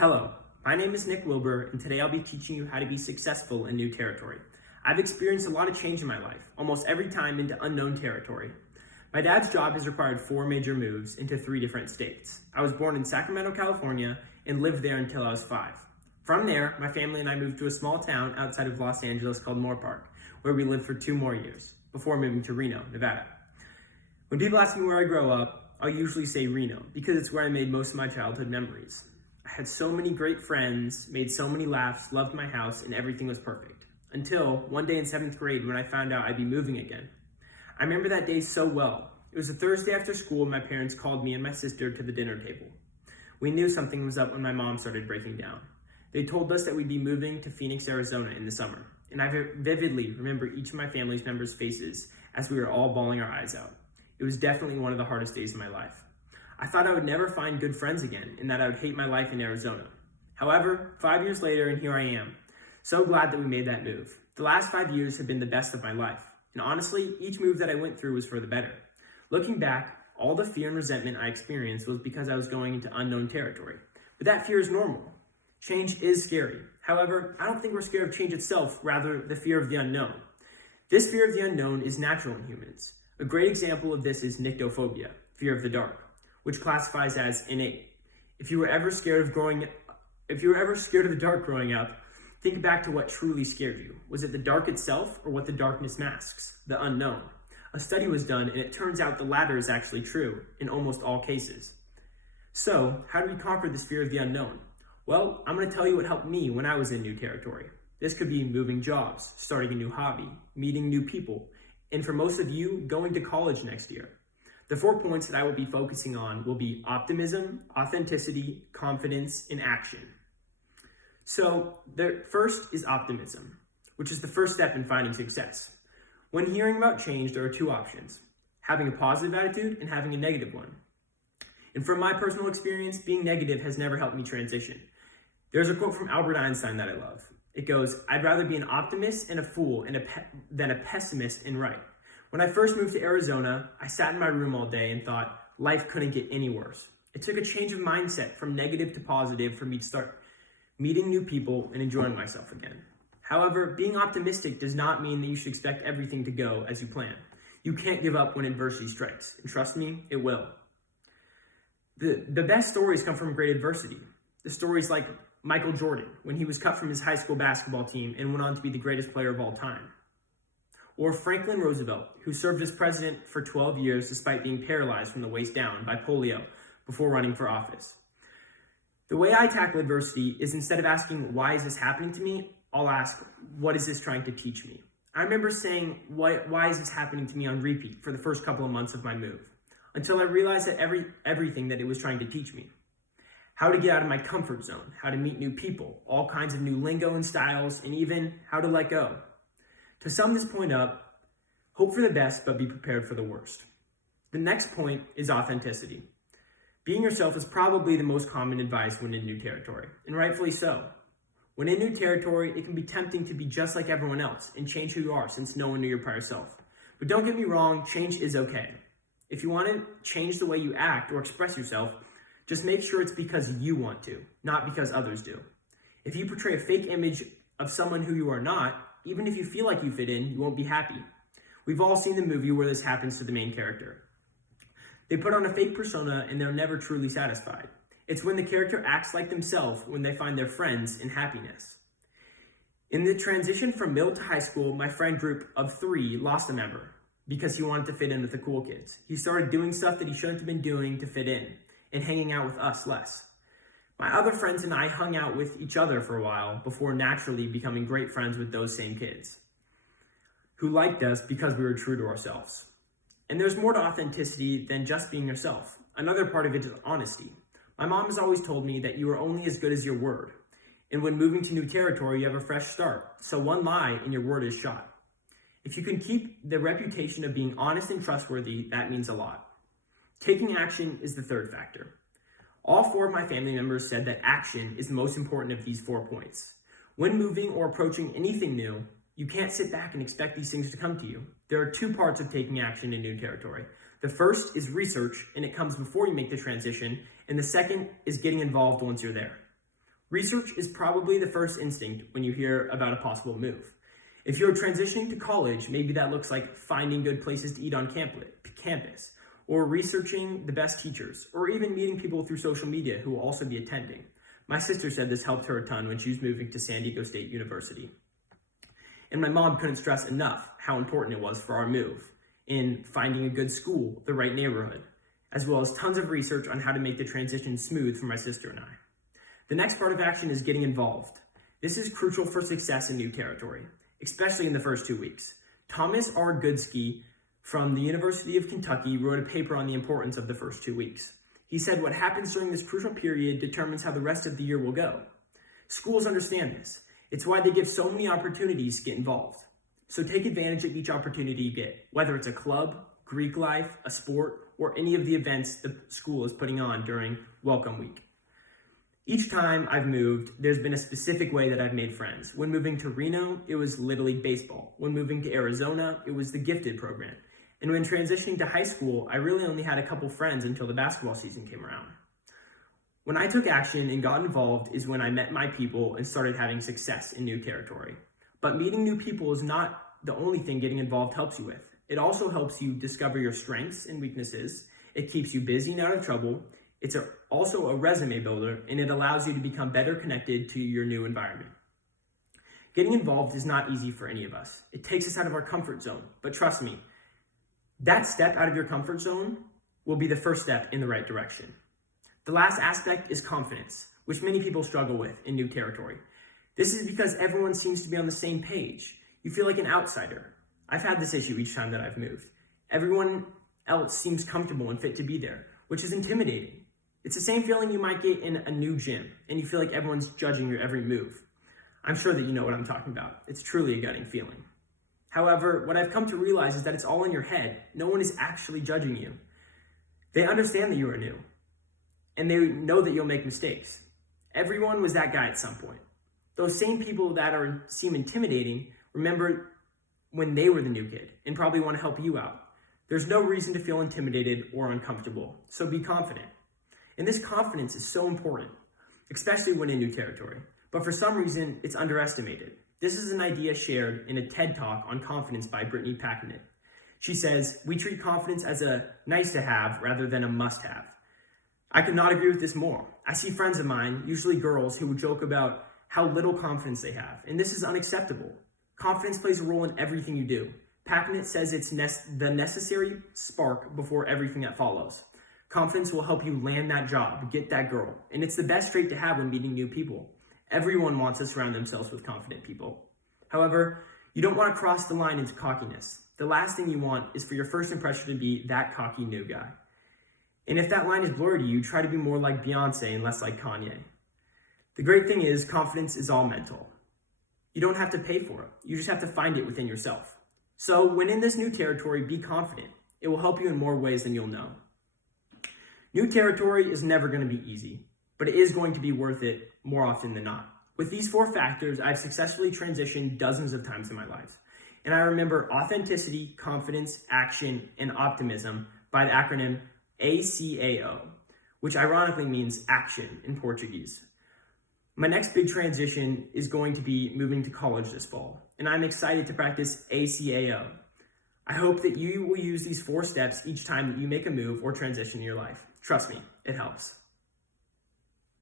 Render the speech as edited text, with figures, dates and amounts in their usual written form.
Hello, my name is Nick Wilber, and today I'll be teaching you how to be successful in new territory. I've experienced a lot of change in my life, almost every time into unknown territory. My dad's job has required 4 major moves into 3 different states. I was born in Sacramento, California, and lived there until I was 5. From there, my family and I moved to a small town outside of Los Angeles called Moorpark, where we lived for 2 more years, before moving to Reno, Nevada. When people ask me where I grew up, I'll usually say Reno, because it's where I made most of my childhood memories. I had so many great friends, made so many laughs, loved my house, and everything was perfect. Until one day in 7th grade when I found out I'd be moving again. I remember that day so well. It was a Thursday after school and my parents called me and my sister to the dinner table. We knew something was up when my mom started breaking down. They told us that we'd be moving to Phoenix, Arizona in the summer. And I vividly remember each of my family's members' faces as we were all bawling our eyes out. It was definitely one of the hardest days of my life. I thought I would never find good friends again and that I would hate my life in Arizona. However, 5 years later and here I am. So glad that we made that move. The last 5 years have been the best of my life. And honestly, each move that I went through was for the better. Looking back, all the fear and resentment I experienced was because I was going into unknown territory. But that fear is normal. Change is scary. However, I don't think we're scared of change itself, rather the fear of the unknown. This fear of the unknown is natural in humans. A great example of this is nyctophobia, fear of the dark, which classifies as innate. If you were ever scared of the dark growing up, think back to what truly scared you. Was it the dark itself or what the darkness masks, the unknown? A study was done and it turns out the latter is actually true in almost all cases. So, how do we conquer this fear of the unknown? Well, I'm going to tell you what helped me when I was in new territory. This could be moving jobs, starting a new hobby, meeting new people, and for most of you, going to college next year. The 4 points that I will be focusing on will be optimism, authenticity, confidence, and action. So the first is optimism, which is the first step in finding success. When hearing about change, there are 2 options, having a positive attitude and having a negative one. And from my personal experience, being negative has never helped me transition. There's a quote from Albert Einstein that I love. It goes, "I'd rather be an optimist and a fool than a pessimist and right." When I first moved to Arizona, I sat in my room all day and thought life couldn't get any worse. It took a change of mindset from negative to positive for me to start meeting new people and enjoying myself again. However, being optimistic does not mean that you should expect everything to go as you plan. You can't give up when adversity strikes, and trust me, it will. The best stories come from great adversity. The stories like Michael Jordan, when he was cut from his high school basketball team and went on to be the greatest player of all time. Or Franklin Roosevelt, who served as president for 12 years despite being paralyzed from the waist down by polio before running for office. The way I tackle adversity is instead of asking, why is this happening to me? I'll ask, what is this trying to teach me? I remember saying, why is this happening to me on repeat for the first couple of months of my move, until I realized that everything that it was trying to teach me. How to get out of my comfort zone, how to meet new people, all kinds of new lingo and styles, and even how to let go. To sum this point up, hope for the best, but be prepared for the worst. The next point is authenticity. Being yourself is probably the most common advice when in new territory, and rightfully so. When in new territory, it can be tempting to be just like everyone else and change who you are since no one knew your prior self. But don't get me wrong, change is okay. If you want to change the way you act or express yourself, just make sure it's because you want to, not because others do. If you portray a fake image of someone who you are not, even if you feel like you fit in, you won't be happy. We've all seen the movie where this happens to the main character. They put on a fake persona and they're never truly satisfied. It's when the character acts like themselves when they find their friends and happiness. In the transition from middle to high school, my friend group of 3 lost a member because he wanted to fit in with the cool kids. He started doing stuff that he shouldn't have been doing to fit in and hanging out with us less. My other friends and I hung out with each other for a while before naturally becoming great friends with those same kids who liked us because we were true to ourselves. And there's more to authenticity than just being yourself. Another part of it is honesty. My mom has always told me that you are only as good as your word. And when moving to new territory, you have a fresh start. So one lie and your word is shot. If you can keep the reputation of being honest and trustworthy, that means a lot. Taking action is the third factor. All 4 of my family members said that action is the most important of these 4 points. When moving or approaching anything new, you can't sit back and expect these things to come to you. There are 2 parts of taking action in new territory. The first is research, and it comes before you make the transition, and the second is getting involved once you're there. Research is probably the first instinct when you hear about a possible move. If you're transitioning to college, maybe that looks like finding good places to eat on campus, or researching the best teachers, or even meeting people through social media who will also be attending. My sister said this helped her a ton when she was moving to San Diego State University. And my mom couldn't stress enough how important it was for our move in finding a good school, the right neighborhood, as well as tons of research on how to make the transition smooth for my sister and I. The next part of action is getting involved. This is crucial for success in new territory, especially in the first 2 weeks. Thomas R. Goodsky from the University of Kentucky wrote a paper on the importance of the first 2 weeks. He said what happens during this crucial period determines how the rest of the year will go. Schools understand this. It's why they give so many opportunities to get involved. So take advantage of each opportunity you get, whether it's a club, Greek life, a sport, or any of the events the school is putting on during Welcome Week. Each time I've moved, there's been a specific way that I've made friends. When moving to Reno, it was Little League Baseball. When moving to Arizona, it was the Gifted program. And when transitioning to high school, I really only had a couple friends until the basketball season came around. When I took action and got involved is when I met my people and started having success in new territory. But meeting new people is not the only thing getting involved helps you with. It also helps you discover your strengths and weaknesses. It keeps you busy and out of trouble. It's also a resume builder, and it allows you to become better connected to your new environment. Getting involved is not easy for any of us. It takes us out of our comfort zone, but trust me, that step out of your comfort zone will be the first step in the right direction. The last aspect is confidence, which many people struggle with in new territory. This is because everyone seems to be on the same page. You feel like an outsider. I've had this issue each time that I've moved. Everyone else seems comfortable and fit to be there, which is intimidating. It's the same feeling you might get in a new gym, and you feel like everyone's judging your every move. I'm sure that you know what I'm talking about. It's truly a gutting feeling. However, what I've come to realize is that it's all in your head. No one is actually judging you. They understand that you are new, and they know that you'll make mistakes. Everyone was that guy at some point. Those same people that seem intimidating remember when they were the new kid and probably want to help you out. There's no reason to feel intimidated or uncomfortable, so be confident. And this confidence is so important, especially when in new territory. But for some reason, it's underestimated. This is an idea shared in a TED Talk on confidence by Brittany Packnett. She says, "We treat confidence as a nice to have rather than a must have." I could not agree with this more. I see friends of mine, usually girls, who would joke about how little confidence they have, and this is unacceptable. Confidence plays a role in everything you do. Packnett says it's the necessary spark before everything that follows. Confidence will help you land that job, get that girl, and it's the best trait to have when meeting new people. Everyone wants to surround themselves with confident people. However, you don't want to cross the line into cockiness. The last thing you want is for your first impression to be that cocky new guy. And if that line is blurry to you, try to be more like Beyonce and less like Kanye. The great thing is, confidence is all mental. You don't have to pay for it. You just have to find it within yourself. So when in this new territory, be confident. It will help you in more ways than you'll know. New territory is never going to be easy, but it is going to be worth it more often than not. With these 4 factors, I've successfully transitioned dozens of times in my life. And I remember authenticity, confidence, action, and optimism by the acronym ACAO, which ironically means action in Portuguese. My next big transition is going to be moving to college this fall, and I'm excited to practice ACAO. I hope that you will use these 4 steps each time that you make a move or transition in your life. Trust me, it helps.